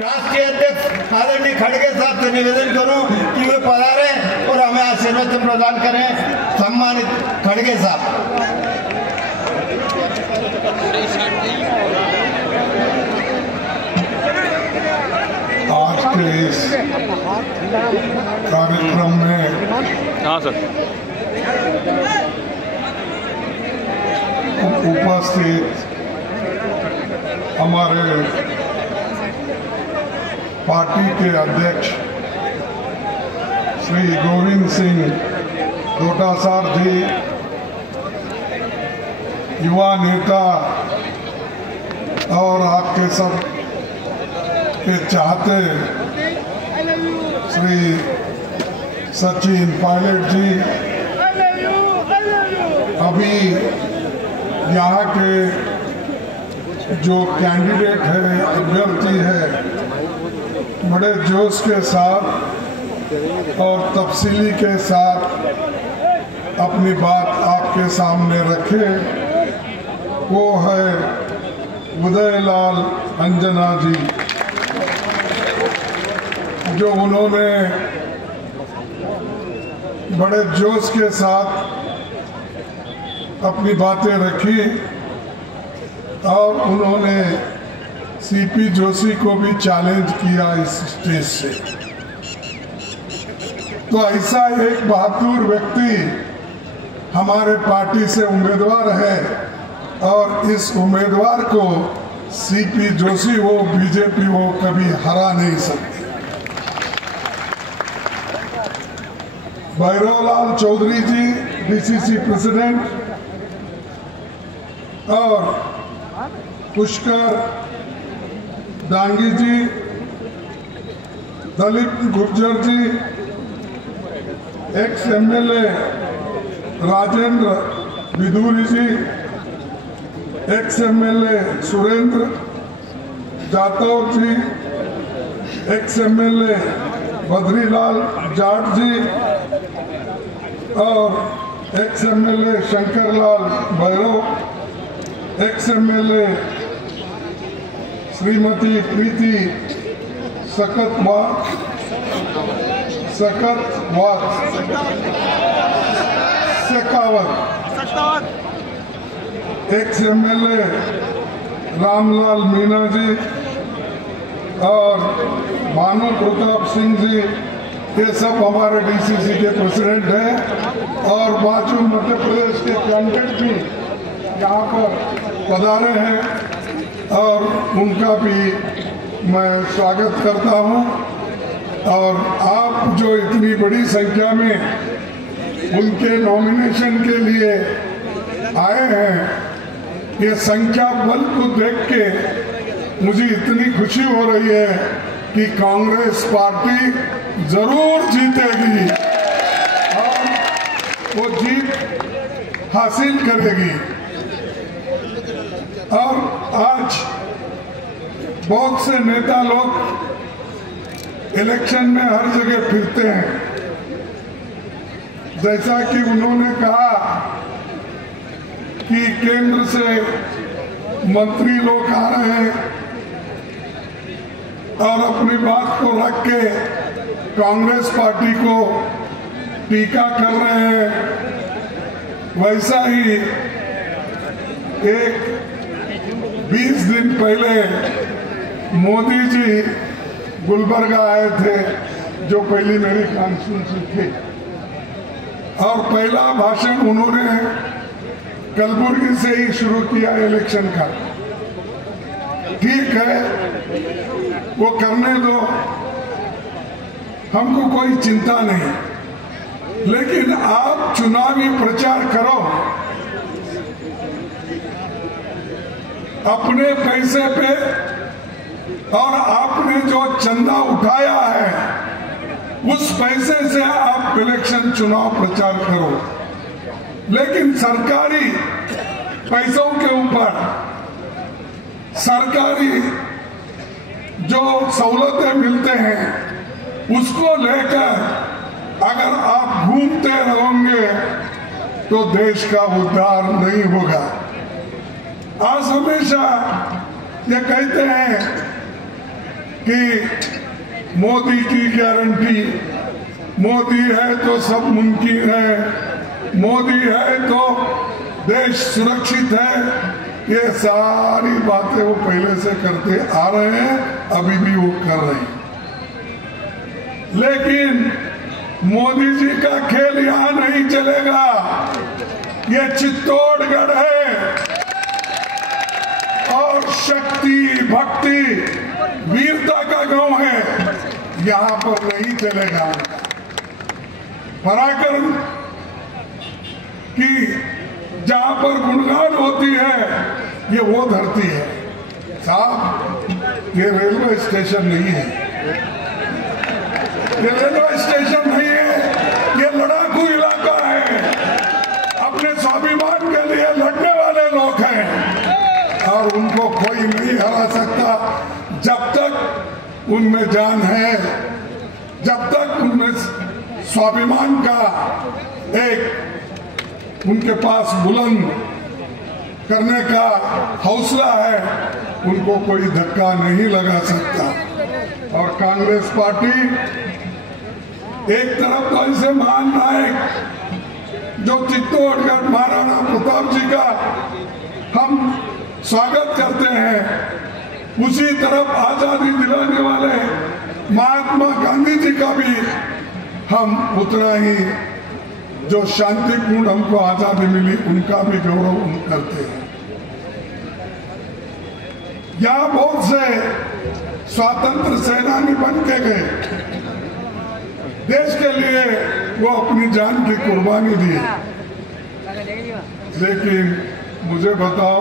राष्ट्रीय अध्यक्ष आदरणीय खड़गे साहब से निवेदन करूं कि वे पधारें और हमें आशीर्वाद प्रदान करें। सम्मानित खड़गे साहब। आज के इस कार्यक्रम में उपस्थित हमारे पार्टी के अध्यक्ष श्री गोविंद सिंह डोटासरा जी, युवा नेता और आपके सब के चाहते श्री सचिन पायलट जी, अभी यहाँ के जो कैंडिडेट है, अभ्यर्थी है, बड़े जोश के साथ और तफसीली के साथ अपनी बात आपके सामने रखे। वो है उदयलाल अंजना जी, जो उन्होंने बड़े जोश के साथ अपनी बातें रखी और उन्होंने सीपी जोशी को भी चैलेंज किया इस स्टेज से। तो ऐसा एक बहादुर व्यक्ति हमारे पार्टी से उम्मीदवार है और इस उम्मीदवार को सीपी जोशी हो, बीजेपी हो, कभी हरा नहीं सकती। भैरवलाल चौधरी जी, डीसीसी प्रेसिडेंट, और Pushkar Dangi ji, Dalit Gurjar ji, ex MLA Rajendra Vidhuri ji, ex MLA Surendra Jatav ji, ex MLA Badrilal Jat ji और ex MLA Shankarlal Bhairav, ex MLA Shrimati Preeti Saktawat, ex MLA Ramlal Meena ji और भानु प्रताप सिंह जी, ये सब हमारे डीसीसी के प्रेसिडेंट हैं और बाजू मध्य प्रदेश के कैंडिडेट भी यहाँ पर पधारे हैं और उनका भी मैं स्वागत करता हूं। और आप जो इतनी बड़ी संख्या में उनके नॉमिनेशन के लिए आए हैं, ये संख्या बल को देख के मुझे इतनी खुशी हो रही है कि कांग्रेस पार्टी जरूर जीतेगी और वो जीत हासिल करेगी। और आज बहुत से नेता लोग इलेक्शन में हर जगह फिरते हैं, जैसा कि उन्होंने कहा कि केंद्र से मंत्री लोग आ रहे हैं और अपनी बात को रख के कांग्रेस पार्टी को टीका कर रहे हैं। वैसा ही एक 20 दिन पहले मोदी जी गुलबर्गा आए थे, जो पहली मेरी कॉन्स्टिट्यूंसी थी, और पहला भाषण उन्होंने कलबुर्गी से ही शुरू किया इलेक्शन का। ठीक है, वो करने दो, हमको कोई चिंता नहीं, लेकिन आप चुनावी प्रचार करो, अपने पैसे पे, और आपने जो चंदा उठाया है उस पैसे से आप इलेक्शन चुनाव प्रचार करो। लेकिन सरकारी पैसों के ऊपर सरकारी जो सहूलतें मिलते हैं उसको लेकर अगर आप घूमते रहोगे तो देश का उद्धार नहीं होगा। आज हमेशा ये कहते हैं कि मोदी की गारंटी, मोदी है तो सब मुमकिन है, मोदी है तो देश सुरक्षित है, ये सारी बातें वो पहले से करते आ रहे हैं, अभी भी वो कर रहे हैं। लेकिन मोदी जी का खेल यहां नहीं चलेगा। ये चित्तौड़गढ़ है और शक्ति, भक्ति, वीरता का गांव है, यहां पर नहीं चलेगा। पराक्रम की जहां पर गुणगान होती है, ये वो धरती है साहब। ये रेलवे स्टेशन नहीं है, ये रेलवे स्टेशन नहीं है, ये लड़ाकू इलाका है। अपने स्वाभिमान के लिए लड़ने वाले लोग हैं और उनको कोई नहीं हरा सकता जब तक उनमें जान है, जब तक उनमें स्वाभिमान का एक उनके पास बुलंद करने का हौसला है, उनको कोई धक्का नहीं लगा सकता। और कांग्रेस पार्टी एक तरफ तो ऐसे महान नायक जो चित्तौड़गढ़ महाराणा प्रताप जी का हम स्वागत करते हैं, उसी तरफ आजादी दिलाने वाले महात्मा गांधी जी का भी हम उतना ही, जो शांतिपूर्ण हमको आजादी मिली, उनका भी गौरव करते हैं। यहाँ बहुत से स्वतंत्र सेनानी बन के गए, देश के लिए वो अपनी जान की कुर्बानी दी। लेकिन मुझे बताओ,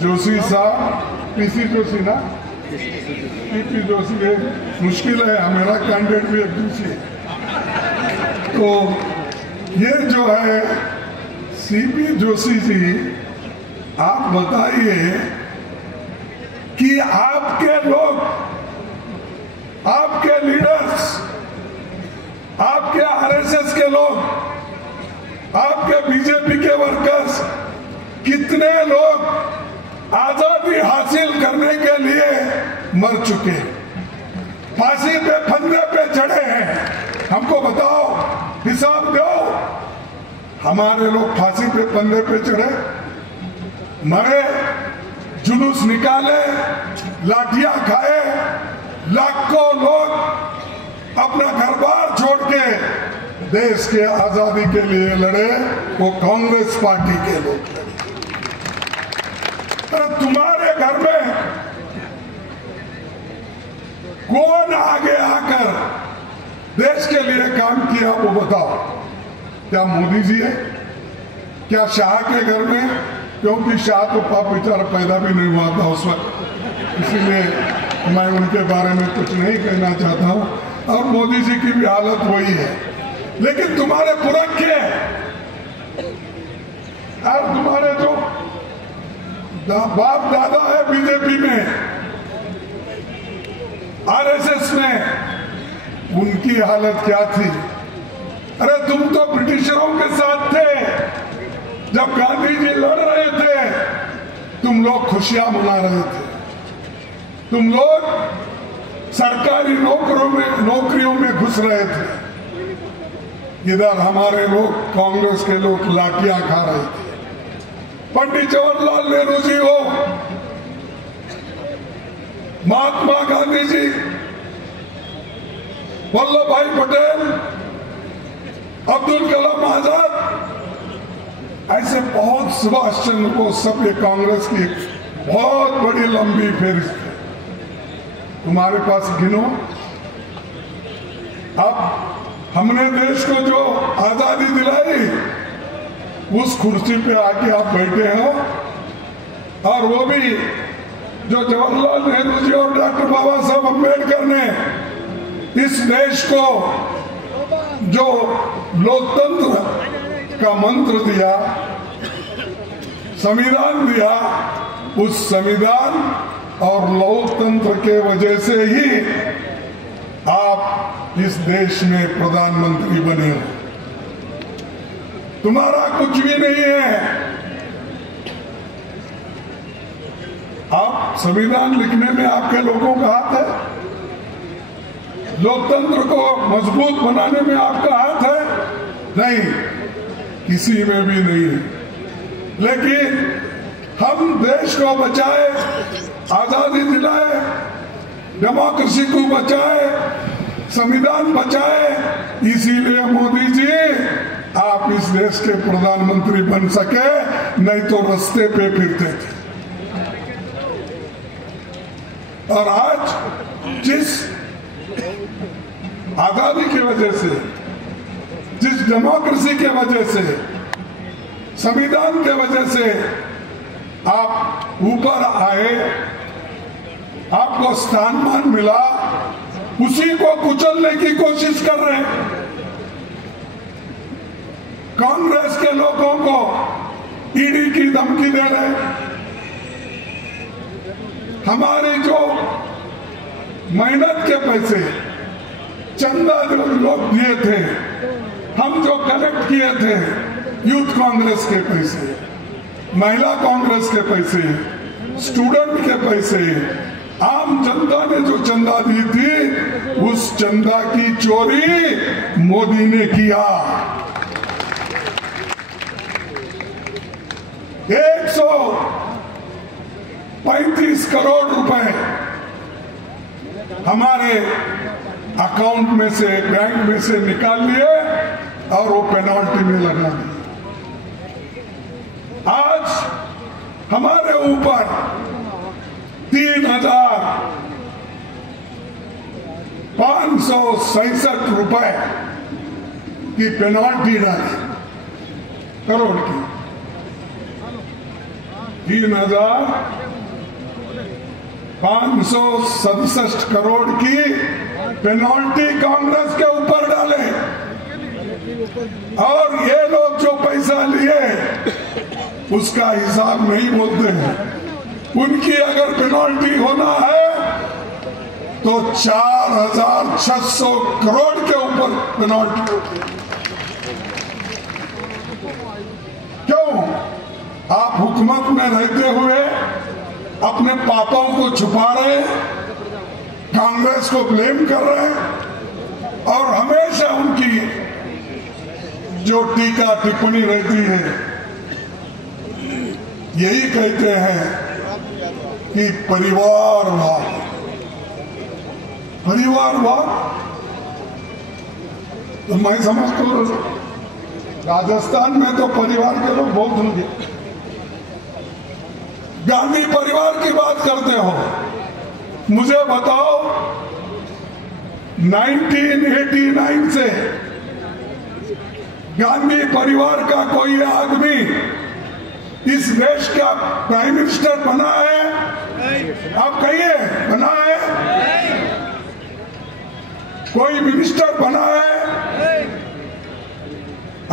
जोशी साहब, पीसी जोशी ना, पीपी जोशी है, मुश्किल है, मेरा कैंडिडेट भी एक जोशी है। तो ये जो है सीपी जोशी जी, आप बताइए कि आपके लोग, आपके लीडर्स, आपके आरएसएस के लोग, आपके बीजेपी के वर्कर्स, कितने लोग आजादी हासिल करने के लिए मर चुके, फांसी पे फंदे पे चढ़े हैं। हमको बताओ, हिसाब दो। हमारे लोग फांसी पे फंदे पे चढ़े, मरे, जुलूस निकाले, लाठियां खाए, लाखों लोग अपना घर बार छोड़ के देश के आजादी के लिए लड़े, वो कांग्रेस पार्टी के लोग लड़े। तो तुम्हारे घर में कौन आगे आकर देश के लिए काम किया, वो बताओ। क्या मोदी जी है? क्या शाह के घर में? क्योंकि शाह तो पाप बेचारा पैदा भी नहीं हुआ था उस वक्त, इसीलिए मैं उनके बारे में कुछ नहीं कहना चाहता हूं। और मोदी जी की भी हालत वही है। लेकिन तुम्हारे पुरखे और तुम्हारे जो बाप दादा है बीजेपी में, आरएसएस में, उनकी हालत क्या थी? अरे तुम तो ब्रिटिशरों के साथ थे जब गांधी जी लड़ रहे थे, तुम लोग खुशियां मना रहे थे, तुम लोग सरकारी नौकरियों में घुस रहे थे। इधर हमारे लोग, कांग्रेस के लोग लाठियां खा रहे थे। पंडित जवाहरलाल नेहरू जी हो, महात्मा गांधी जी, वल्लभ भाई पटेल, अब्दुल कलाम आजाद, ऐसे बहुत, सुभाष चंद्र बोस, सब ये कांग्रेस की बहुत बड़ी लंबी फेरिस्त है। तुम्हारे पास गिनो। अब हमने देश को जो आजादी दिलाई, उस कुर्सी पे आके आप बैठे हो, और वो भी जो जवाहरलाल नेहरू जी और डॉक्टर बाबा साहब अम्बेडकर ने इस देश को जो लोकतंत्र का मंत्र दिया, संविधान दिया, उस संविधान और लोकतंत्र के वजह से ही आप इस देश में प्रधानमंत्री बने हो। तुम्हारा कुछ भी नहीं है। आप संविधान लिखने में आपके लोगों का हाथ है, लोकतंत्र को मजबूत बनाने में आपका हाथ है? नहीं, किसी में भी नहीं है। लेकिन हम देश को बचाए, आजादी दिलाए, डेमोक्रेसी को बचाए, संविधान बचाए, इसीलिए मोदी जी आप इस देश के प्रधानमंत्री बन सके, नहीं तो रास्ते पे फिरते थे। और आज जिस आजादी की वजह से, जिस डेमोक्रेसी के वजह से, संविधान के वजह से आप ऊपर आए, आपको स्थान मान मिला, उसी को कुचलने की कोशिश कर रहे हैं। कांग्रेस के लोगों को ईडी की धमकी दे रहे हैं। हमारे जो मेहनत के पैसे, चंदा जो लोग दिए थे, हम जो कलेक्ट किए थे, यूथ कांग्रेस के पैसे, महिला कांग्रेस के पैसे, स्टूडेंट के पैसे, आम जनता ने जो चंदा दी थी, उस चंदा की चोरी मोदी ने किया। 135 करोड़ रुपए हमारे अकाउंट में से, बैंक में से निकाल लिए और वो पेनल्टी में लगा दिए। आज हमारे ऊपर 3,567 रुपए की पेनल्टी डाली, करोड़ की। 3,567 करोड़ की पेनल्टी कांग्रेस के ऊपर डाले। और ये लोग जो पैसा लिए उसका हिसाब नहीं बोलते हैं। उनकी अगर पेनल्टी होना है तो 4,600 करोड़ के ऊपर पेनल्टी होती है। क्यों? आप हुकूमत में रहते हुए अपने पापों को छुपा रहे हैं, कांग्रेस को ब्लेम कर रहे हैं, और हमेशा उनकी जो टीका टिप्पणी रहती है, यही कहते हैं कि परिवारवाद। परिवारवाद तो मैं समझता हूं राजस्थान में तो परिवार के लोग बहुत होंगे। गांधी परिवार की बात करते हो, मुझे बताओ 1989 से गांधी परिवार का कोई आदमी इस देश का प्राइम मिनिस्टर बना है? आप कहिए, बना है? कोई मिनिस्टर बना है?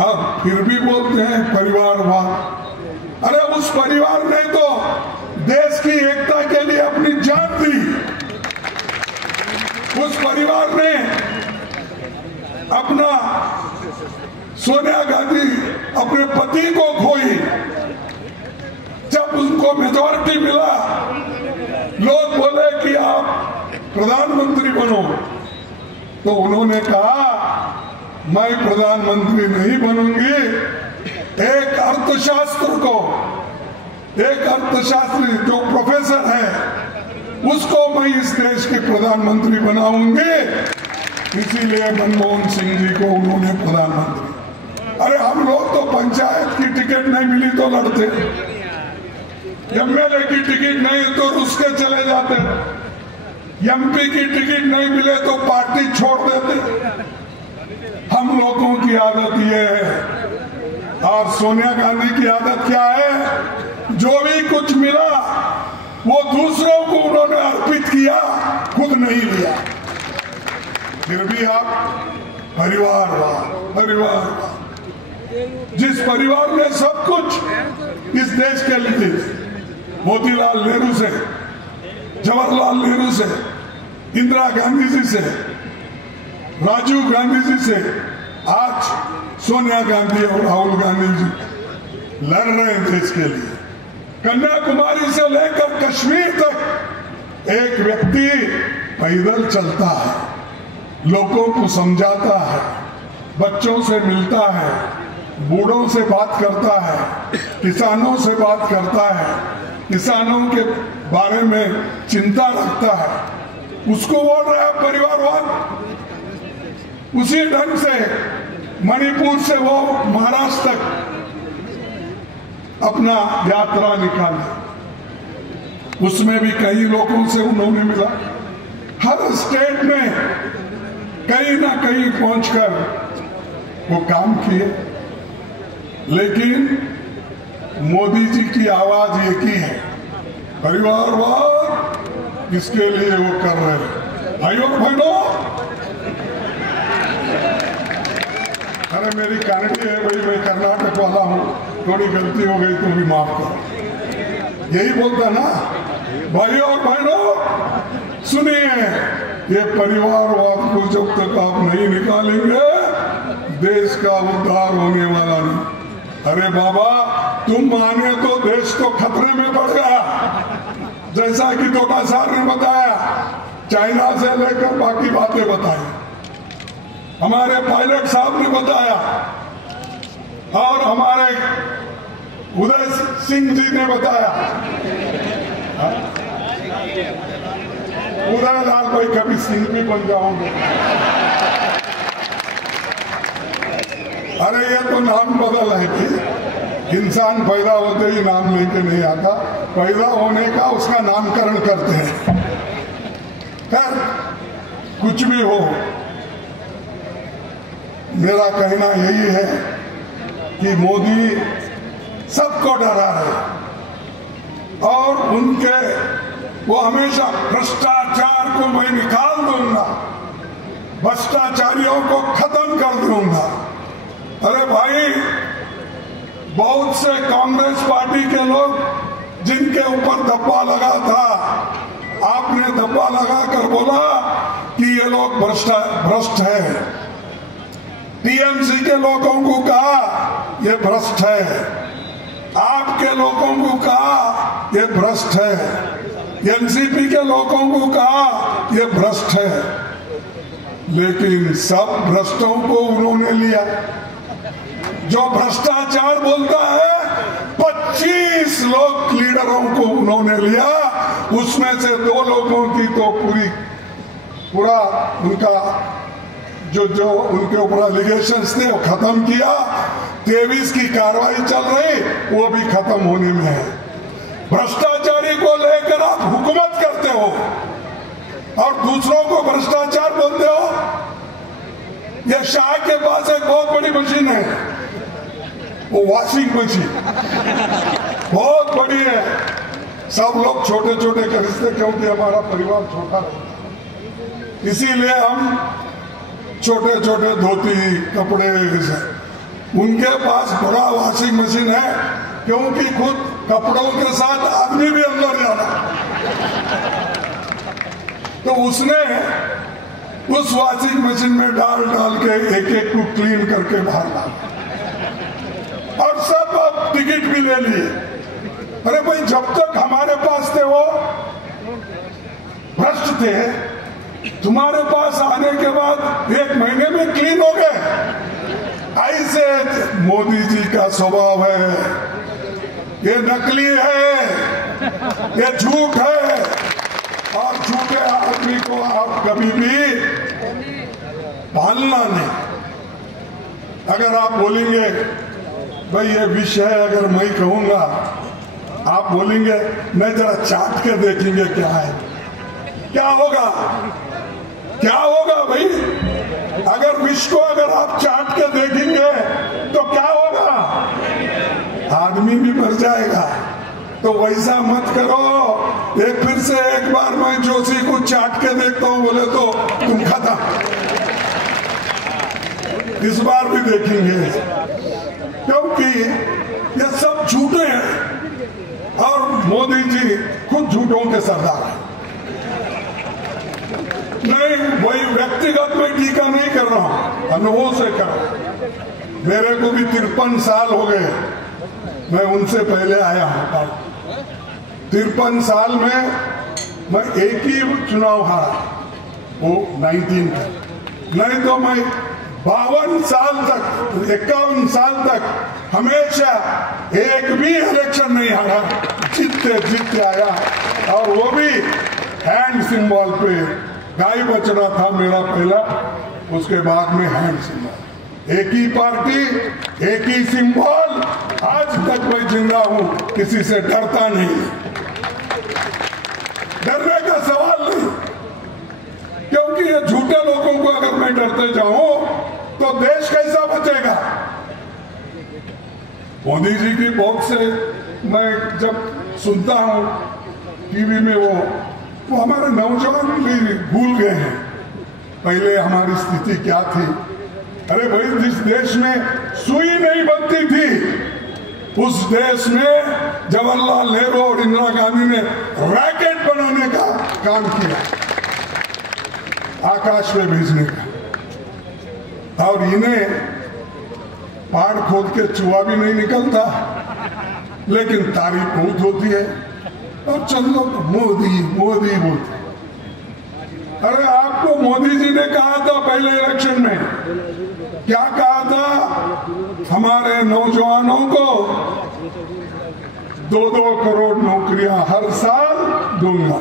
अब फिर भी बोलते हैं परिवारवाद। अरे उस परिवार ने तो देश की एकता के लिए अपनी जान दी। उस परिवार ने अपना सोनिया गांधी अपने पति को खोई। जब उनको मेजॉरिटी मिला, लोग बोले कि आप प्रधानमंत्री बनो, तो उन्होंने कहा मैं प्रधानमंत्री नहीं बनूंगी। एक अर्थशास्त्री जो प्रोफेसर है, उसको मैं इस देश के प्रधानमंत्री बनाऊंगी। इसीलिए मनमोहन सिंह जी को उन्होंने प्रधानमंत्री। अरे हम लोग तो पंचायत की टिकट नहीं मिली तो लड़ते, एमएलए की टिकट नहीं तो रुस के चले जाते, एमपी की टिकट नहीं मिले तो पार्टी छोड़ देते। हम लोगों की आदत ये है, और सोनिया गांधी की आदत क्या है? जो भी कुछ मिला वो दूसरों को उन्होंने अर्पित किया, खुद नहीं लिया। फिर भी आप परिवारवाद। जिस परिवार ने सब कुछ इस देश के लिए, मोतीलाल नेहरू से, जवाहरलाल नेहरू से, इंदिरा गांधी जी से, राजीव गांधी जी से, आज सोनिया गांधी और राहुल गांधी जी लड़ रहे हैं देश के लिए। कन्याकुमारी से लेकर कश्मीर तक एक व्यक्ति पैदल चलता है, लोगों को समझाता है, बच्चों से मिलता है, बूढ़ों से बात करता है, किसानों से बात करता है, किसानों के बारे में चिंता रखता है, उसको बोल रहा है परिवारवाद। उसी ढंग से मणिपुर से वो महाराष्ट्र तक अपना यात्रा निकाला, उसमें भी कई लोगों से उन्होंने मिला। हर स्टेट में कहीं ना कहीं पहुंचकर वो काम किए, लेकिन मोदी जी की आवाज एक ही है, परिवारवाद, इसके लिए वो कर रहे हैं। भाइयों बहनों, अरे मेरी कनाडी है भाई, मैं कर्नाटक वाला हूं, थोड़ी गलती हो गई तो भी माफ करो, यही बोलता ना। भाइयों और बहनों सुनिए, ये परिवारवाद को जब तक आप नहीं निकालेंगे देश का उद्धार होने वाला नहीं। अरे बाबा, तुम माने तो देश तो खतरे में पड़ गया, जैसा कि डॉक्टर साहब ने बताया, चाइना से लेकर बाकी बातें बताई, हमारे पायलट साहब ने बताया, और हमारे उदय सिंह जी ने बताया। उदय लाल भाई कभी सिंह भी बन जाओगे। अरे ये तो नाम बदल है कि इंसान पैदा होते ही नाम लेके नहीं आता, पैदा होने का उसका नामकरण करते हैं। खैर कुछ भी हो, मेरा कहना यही है कि मोदी सबको डरा रहे और उनके वो हमेशा भ्रष्टाचार को मैं निकाल दूंगा, भ्रष्टाचारियों को खत्म कर दूंगा। अरे भाई, बहुत से कांग्रेस पार्टी के लोग जिनके ऊपर धब्बा लगा था, आपने धब्बा लगाकर बोला कि ये लोग भ्रष्ट है। टीएमसी के लोगों को कहा ये भ्रष्ट है, आपके लोगों को कहा ये भ्रष्ट है, एनसीपी के लोगों को कहा ये भ्रष्ट है, लेकिन सब भ्रष्टों को उन्होंने लिया। जो भ्रष्टाचार बोलता है 25 लोग लीडरों को उन्होंने लिया, उसमें से 2 लोगों की तो पूरा उनका जो उनके ऊपर एलिगेशंस थे वो खत्म किया। 23 की कार्रवाई चल रही, वो भी खत्म होने में है। भ्रष्टाचारी को लेकर आप हुकूमत करते हो और दूसरों को भ्रष्टाचार बोलते हो। ये शाह के पास एक बहुत बड़ी मशीन है, वो वॉशिंग मशीन बहुत बड़ी है। सब लोग छोटे छोटे खरीदते क्योंकि हमारा परिवार छोटा है, इसीलिए हम छोटे छोटे धोती कपड़े, उनके पास बड़ा वॉशिंग मशीन है क्योंकि खुद कपड़ों के साथ आदमी भी अंदर जाना। तो उसने उस वॉशिंग मशीन में डाल के एक एक को क्लीन करके बाहर डाला और सब अब टिकट भी ले लिए। अरे भाई, जब तक हमारे पास थे वो भ्रष्ट थे, तुम्हारे पास आने के बाद 1 महीने में क्लीन हो गए। ऐसे मोदी जी का स्वभाव है, ये नकली है, ये झूठ है, और झूठे आदमी को आप कभी भी पालना नहीं। अगर आप बोलेंगे भाई ये विषय अगर मैं कहूंगा, आप बोलेंगे मैं जरा चाट के देखेंगे क्या है, क्या होगा, क्या होगा भाई? अगर विष को अगर आप चाट के देखेंगे तो क्या होगा? आदमी भी मर जाएगा। तो वैसा मत करो। फिर से एक बार मैं जोशी को चाट के देखता हूं, बोले तो तुम खत्म। इस बार भी देखेंगे, क्योंकि ये सब झूठे हैं और मोदी जी खुद झूठों के सरदार हैं। नहीं, वही व्यक्तिगत में टीका नहीं कर रहा हूं, अनुभव से कर रहा हूं। मेरे को भी 53 साल हो गए, मैं उनसे पहले आया हूं। 53 साल में मैं एक ही चुनाव हारा, वो 19 का। नहीं तो मैं 52 साल तक, 51 साल तक हमेशा एक भी इलेक्शन नहीं हारा, जीतते आया। और वो भी हैंड सिंबल पे, गाय बचना था मेरा पहला, उसके बाद में हैंड सिंबल। एक ही पार्टी, एक ही सिंबल, आज तक मैं जिंदा हूं, किसी से डरता नहीं, डरने का सवाल नहीं। क्योंकि ये झूठे लोगों को अगर मैं डरते जाऊं तो देश कैसा बचेगा। मोदी जी की बहुत से मैं जब सुनता हूं टीवी में, वो हमारे नौजवान भी भूल गए हैं पहले हमारी स्थिति क्या थी। अरे भाई, जिस देश में सुई नहीं बनती थी, उस देश में जवाहरलाल नेहरू और इंदिरा गांधी ने रैकेट बनाने का काम किया, आकाश में भेजने का। और इन्हें पहाड़ खोद के चूहा भी नहीं निकलता, लेकिन तारीफ बहुत होती है। और चलो मोदी मोदी बोलते। अरे आपको मोदी जी ने कहा था पहले इलेक्शन में, क्या कहा था? हमारे नौजवानों को 2-2 करोड़ नौकरियां हर साल दूंगा।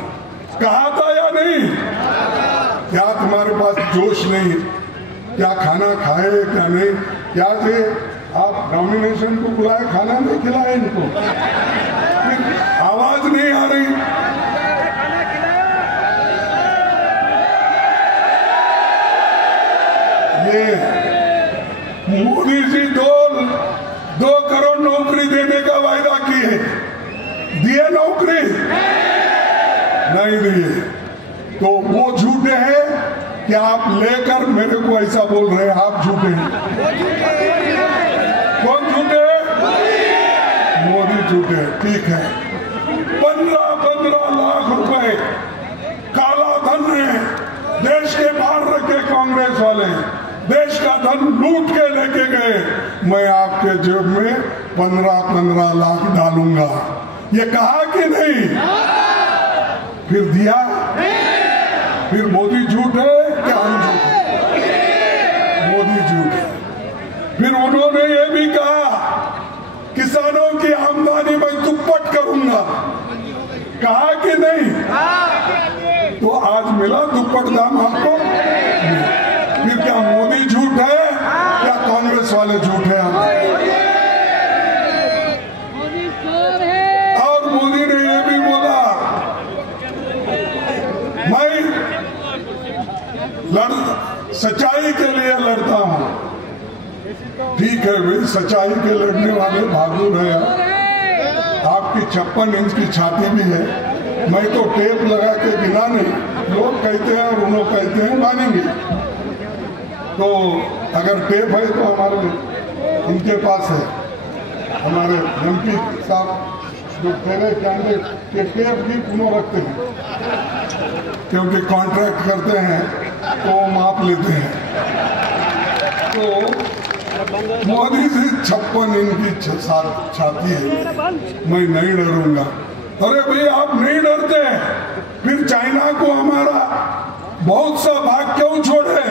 कहा था या नहीं? क्या तुम्हारे पास जोश नहीं? क्या खाना खाए क्या नहीं? क्या थे आप नॉमिनेशन को बुलाए, खाना नहीं खिलाए इनको? आवाज नहीं आ रही। ये मोदी जी 2 करोड़ नौकरी देने का वायदा किए, दिए नौकरी? नहीं दिए। तो वो झूठे हैं कि आप लेकर मेरे को ऐसा बोल रहे हैं? आप झूठे हैं। कौन झूठे हैं? मोदी झूठे। ठीक है, 15 लाख रुपए काला धन है देश के बाहर रखे कांग्रेस वाले, देश का धन लूट के लेके गए। मैं आपके जेब में 15 लाख डालूंगा, ये कहा कि नहीं? फिर दिया? फिर मोदी झूठ है क्या हम झूठ है? मोदी झूठ है। फिर उन्होंने ये भी कहा किसानों की आमदनी मैं दुप्पट करूंगा, कहा कि नहीं? तो आज मिला दुप्पट दाम आपको? फिर क्या मोदी झूठ है क्या कांग्रेस वाले झूठ है? और मोदी ने ये भी बोला मैं सच्चाई के लिए लड़ता हूं। ठीक है भाई, सच्चाई के लड़ने वाले बहादुर है। आपकी 56 इंच की छाती भी है, मैं तो टेप लगा के गिना नहीं, लोग कहते हैं और उन्होंने कहते हैं मानेंगे। तो अगर टेप है तो हमारे इनके पास है, हमारे एमपी साहब जो पहले कैंडिडेट के टेप भी पुनः रखते हैं, क्योंकि कॉन्ट्रैक्ट करते हैं तो माप लेते हैं। तो मोदी जी 56 इंच की छाती है, मैं नहीं डरूंगा। अरे भाई, आप नहीं डरते, फिर चाइना को हमारा बहुत सा भाग क्यों छोड़े?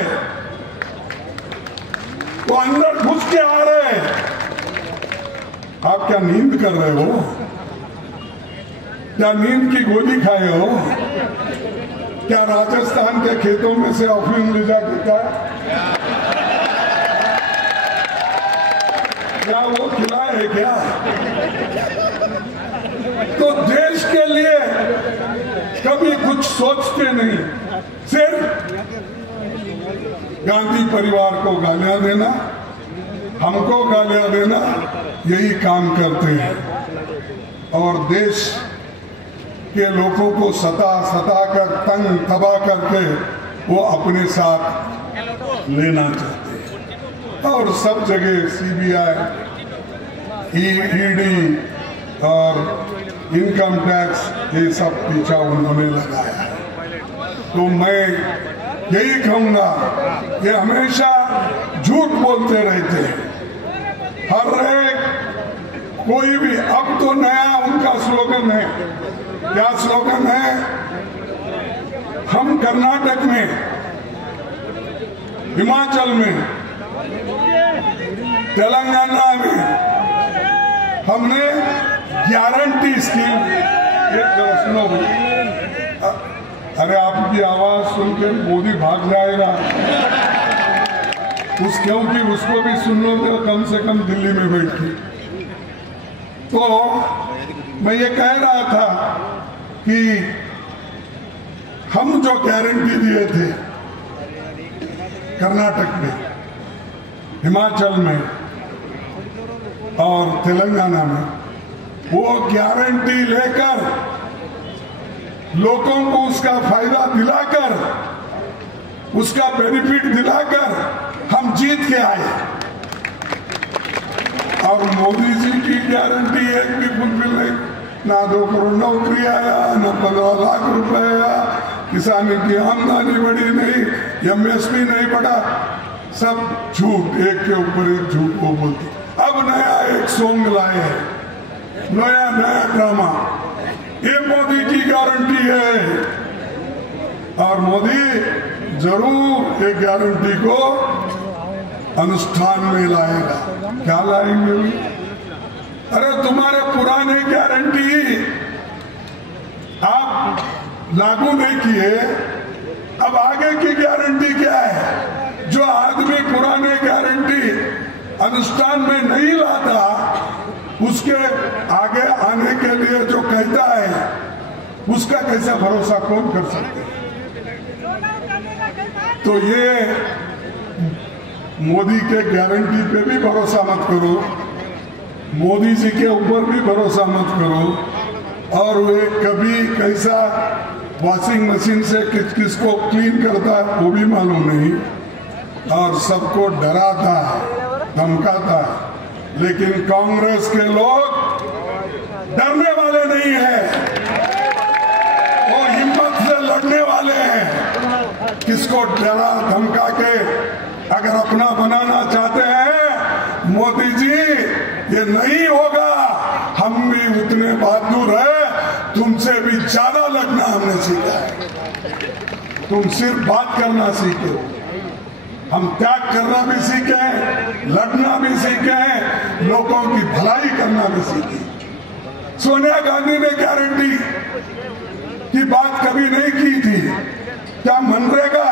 वो अंदर घुस के आ रहे। आप क्या नींद कर रहे हो? क्या नींद की गोली खाए हो? क्या राजस्थान के खेतों में से अफीम ले जाके क्या वो खिलाए क्या? तो देश के लिए कभी कुछ सोचते नहीं, सिर्फ गांधी परिवार को गालियां देना, हमको गालियां देना, यही काम करते हैं। और देश के लोगों को सता कर तंग तबाह करके वो अपने साथ लेना चाहते हैं। और सब जगह सीबीआई, ईडी और इनकम टैक्स, ये सब पीछा उन्होंने लगाया है। तो मैं यही कहूंगा, ये हमेशा झूठ बोलते रहते हैं। हर एक कोई भी, अब तो नया उनका स्लोगन है, क्या स्लोगन है? हम कर्नाटक में, हिमाचल में, तेलंगाना में हमने गारंटी स्कीम। सुनो, अरे आपकी आवाज सुन के मोदी भाग जाएगा, क्योंकि उसको भी सुन लो तो कम से कम दिल्ली में बैठ के। तो मैं ये कह रहा था कि हम जो गारंटी दिए थे कर्नाटक में, हिमाचल में और तेलंगाना में, वो गारंटी लेकर लोगों को उसका फायदा दिलाकर, उसका बेनिफिट दिलाकर हम जीत के आए। और मोदी जी की गारंटी एक भी फुलफिल नहीं, ना 2 करोड़ नौकरी आया, ना 15 लाख रुपए आया, किसानों की आमदनी बढ़ी नहीं, MSP नहीं बढ़ा, सब झूठ, एक के ऊपर एक झूठ को बोलते। अब नया एक सॉन्ग लाए हैं, नया ड्रामा, ये मोदी की गारंटी है। और मोदी जरूर एक गारंटी को अनुष्ठान में लाएगा। क्या लाएंगे? अरे तुम्हारे पुराने गारंटी आप लागू नहीं किए, अब आगे की गारंटी क्या है? जो आदमी पुराने गारंटी अनुष्ठान में नहीं लाता, उसके आगे आने के लिए जो कहता है, उसका कैसा भरोसा कौन कर सकते हैं? तो ये मोदी के गारंटी पे भी भरोसा मत करो, मोदी जी के ऊपर भी भरोसा मत करो। और वे कभी कैसा वॉशिंग मशीन से किसको क्लीन करता है वो भी मालूम नहीं, और सबको डराता है, धमकाता है। लेकिन कांग्रेस के लोग डरने वाले नहीं हैं, वो हिम्मत से लड़ने वाले हैं। किसको डरा धमका के अगर अपना बनाना चाहते हैं, मोदी जी ये नहीं होगा। हम भी उतने बहादुर हैं, तुमसे भी ज्यादा लड़ना हमने सीखा है। तुम सिर्फ बात करना सीखे हो, हम त्याग करना भी सीखे हैं, लड़ना भी सीखे हैं, लोगों की भलाई करना भी सीखे। सोनिया गांधी ने गारंटी की बात कभी नहीं की थी। क्या मनरेगा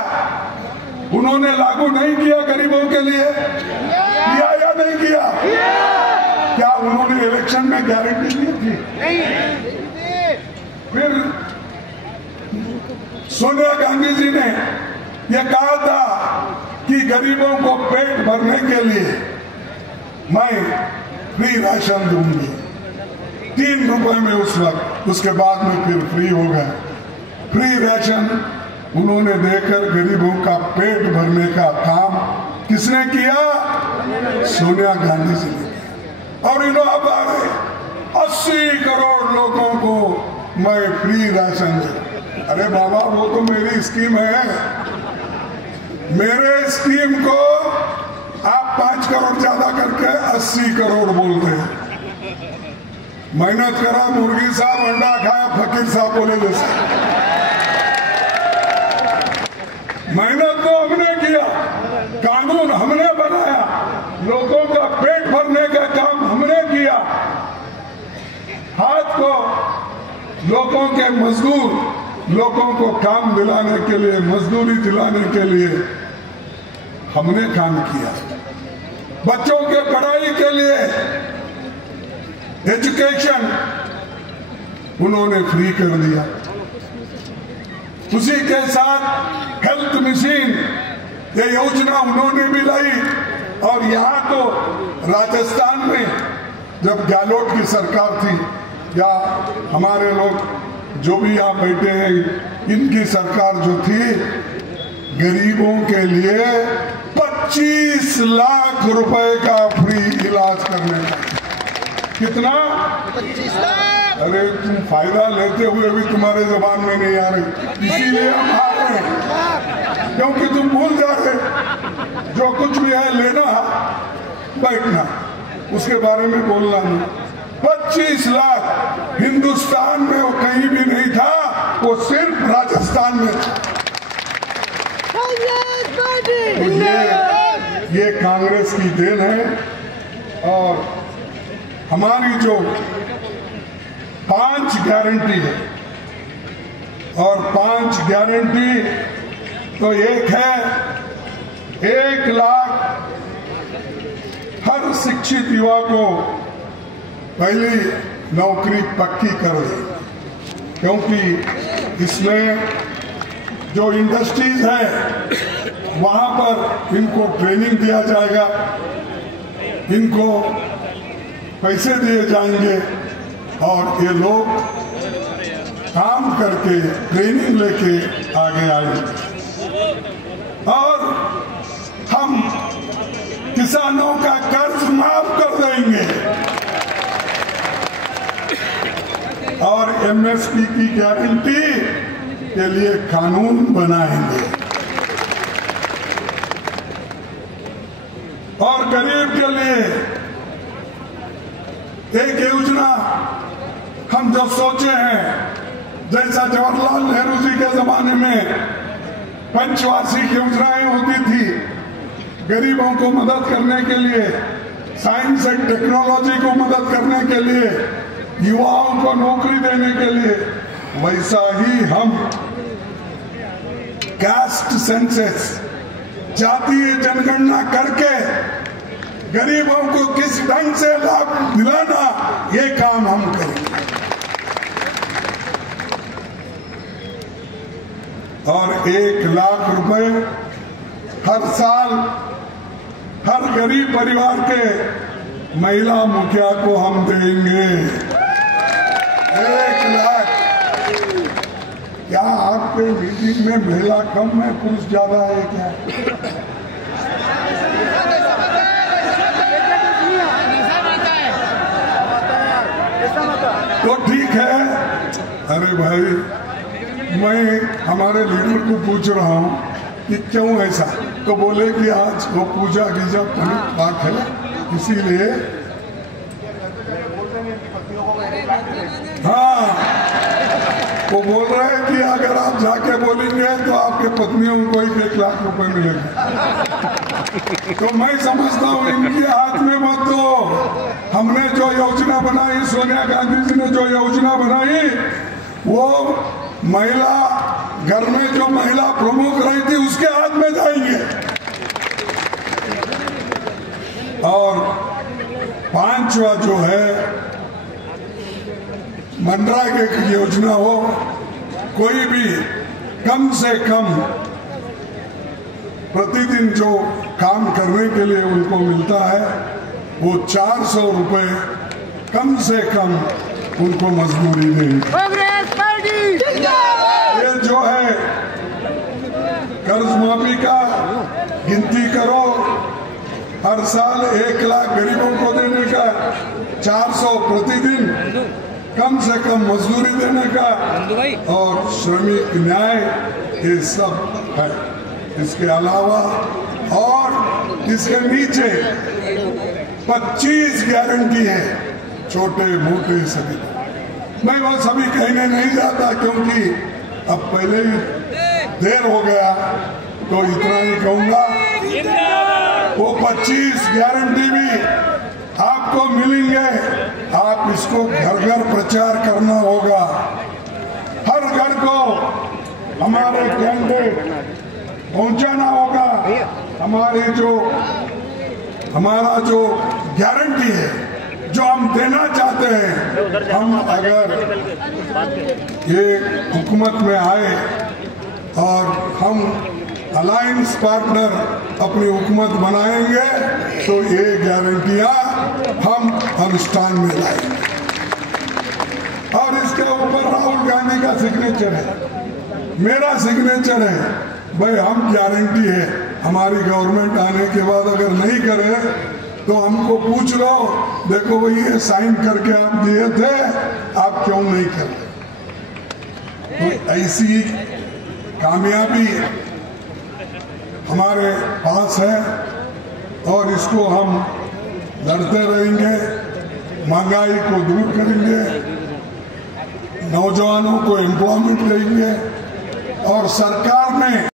उन्होंने लागू नहीं किया गरीबों के लिए? किया या नहीं किया? क्या उन्होंने इलेक्शन में गारंटी दी थी? फिर सोनिया गांधी जी ने यह कहा था कि गरीबों को पेट भरने के लिए मैं फ्री राशन दूंगी, 3 रुपए में उस वक्त, उसके बाद में फिर फ्री हो गया। फ्री राशन उन्होंने देकर गरीबों का पेट भरने का काम किसने किया? सोनिया गांधी जी ने किया। और इन्होंने अब आ रहे 80 करोड़ लोगों को मैं फ्री राशन दूं। अरे बाबा, वो तो मेरी स्कीम है। मेरे स्कीम को आप 5 करोड़ ज्यादा करके 80 करोड़ बोलते हैं। मेहनत करा मुर्गी साहब, अंडा खाया फकीर साहब बोले जैसे। मेहनत तो हमने किया, कानून हमने बनाया, लोगों का पेट भरने का काम हमने किया। हाथ को लोगों के मजदूर, लोगों को काम दिलाने के लिए, मजदूरी दिलाने के लिए हमने काम किया। बच्चों के पढ़ाई के लिए एजुकेशन उन्होंने फ्री कर दिया। उसी के साथ हेल्थ मशीन, ये योजना उन्होंने भी लाई। और यहाँ तो राजस्थान में जब गहलोत की सरकार थी, या हमारे लोग जो भी यहाँ बैठे हैं, इनकी सरकार जो थी, गरीबों के लिए 25 लाख रुपए का फ्री इलाज करने का। कितना? 25 लाख। अरे तुम फायदा लेते हुए भी तुम्हारे जबान में नहीं आ रही, इसीलिए हम हार रहे हैं, क्योंकि तुम भूल जा रहे। जो कुछ भी है लेना, बैठना, उसके बारे में बोलना नहीं। 25 लाख हिंदुस्तान में वो कहीं भी नहीं था, वो सिर्फ राजस्थान में था। तो ये कांग्रेस की देन है। और हमारी जो 5 गारंटी है, और 5 गारंटी तो एक है 1 लाख हर शिक्षित युवा को पहली नौकरी पक्की कर दे, क्योंकि इसमें जो इंडस्ट्रीज है वहां पर इनको ट्रेनिंग दिया जाएगा, इनको पैसे दिए जाएंगे और ये लोग काम करके ट्रेनिंग लेके आगे आएंगे। और हम किसानों का कर्ज माफ कर देंगे और एमएसपी की गारंटी के लिए कानून बनाएंगे। और गरीब के लिए एक योजना हम जो सोचे हैं, जैसा जवाहरलाल नेहरू जी के जमाने में पंचवार्षिक योजनाएं होती थी गरीबों को मदद करने के लिए, साइंस एंड टेक्नोलॉजी को मदद करने के लिए, युवाओं को नौकरी देने के लिए, वैसा ही हम कास्ट सेंसस, जातीय जनगणना करके गरीबों को किस ढंग से लाभ दिलाना, ये काम हम करेंगे। और 1 लाख रुपए हर साल हर गरीब परिवार के महिला मुखिया को हम देंगे। 1 लाख। क्या आपके मीटिंग में महिला कम है, पुरुष ज्यादा है क्या? तो ठीक है। अरे भाई, मैं हमारे लीडर को पूछ रहा हूँ कि क्यों ऐसा, तो बोले कि आज वो पूजा गीजा पाठ है, इसीलिए। हाँ, वो बोल रहे हैं कि अगर आप जाके बोलेंगे तो आपके पत्नियों को 1 लाख रुपए मिलेंगे। तो मैं समझता हूँ इनके हाथ में मत दो। हमने जो योजना बनाई, सोनिया गांधी जी ने जो योजना बनाई, वो महिला घर में जो महिला प्रमुख रही थी उसके हाथ में जाएंगे। और 5वां जो है मनरेगा की योजना हो, कोई भी कम से कम प्रतिदिन जो काम करने के लिए उनको मिलता है वो 400 रुपए कम से कम उनको मजदूरी देंगे। ये जो है कर्ज माफी का गिनती करो, हर साल 1 लाख गरीबों को देने का, 400 प्रतिदिन कम से कम मजदूरी देने का, और श्रमिक न्याय, ये सब है। इसके अलावा और इसके नीचे 25 गारंटी है, छोटे मोटे सभी। मैं वो सभी कहने नहीं जाता क्योंकि अब पहले ही देर हो गया, तो इतना ही कहूंगा। वो 25 गारंटी भी आपको मिलेंगे, आप इसको घर घर प्रचार करना होगा। हर घर को हमारे कैंडिडेट पहुंचाना होगा। हमारा जो गारंटी है, जो हम देना चाहते हैं, हम अगर ये हुकूमत में आए और हम अलायंस पार्टनर अपनी हुकूमत बनाएंगे, तो ये गारंटियां हम अनुष्ठान में लाएंगे। और इसके ऊपर राहुल गांधी का सिग्नेचर है, मेरा सिग्नेचर है। भाई, हम गारंटी है, हमारी गवर्नमेंट आने के बाद अगर नहीं करे तो हमको पूछ लो, देखो भाई ये साइन करके आप दिए थे, आप क्यों नहीं कर रहे? तो ऐसी कामयाबी हमारे पास है और इसको हम लड़ते रहेंगे, महंगाई को दूर करेंगे, नौजवानों को एम्प्लॉयमेंट देंगे और सरकार ने